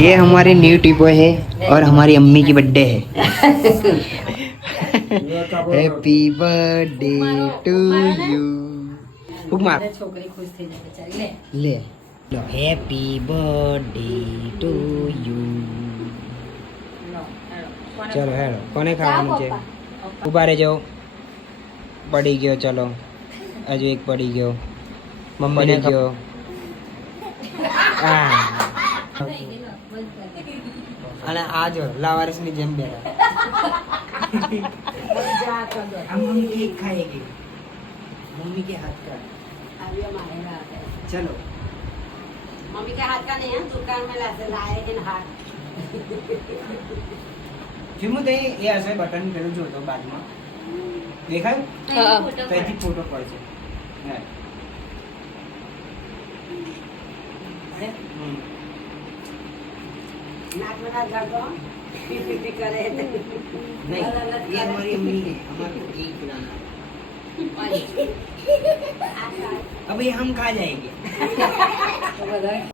ये हमारे न्यू टीपो है और हमारी अम्मी की बर्थडे है। Happy birthday to you. फूक मार। છોકરી ખુશ થઈ જાય બચારી લે ले लो हैप्पी बर्थडे टू यू। લો હેડો કોને चलो हेलो कोने खाવાનું છે ઉભા રહેજો પડી ગયો ચલો હજુ એક પડી ગયો મમ્મીને ગયો અને આ જો લાવારિસની જેમ બેઠા જા કર દો हम मम्मी केक खाएंगे मम्मी के हाथ का આવ્યો મારે રાત चलो मम्मी के हाथ का नहीं है दुकान में लाए इन हाथ જીમુ તે એ હશે બટન પેલું જોતો બાદમાં દેખાય ત્યાંથી ફોટો પડશે હા. હમ. नाक में हाथ डाल दो पी करे नहीं ये हमारी अम्मी है हमारे को केक खिलाना अभी हम खा जाएंगे तो बधाई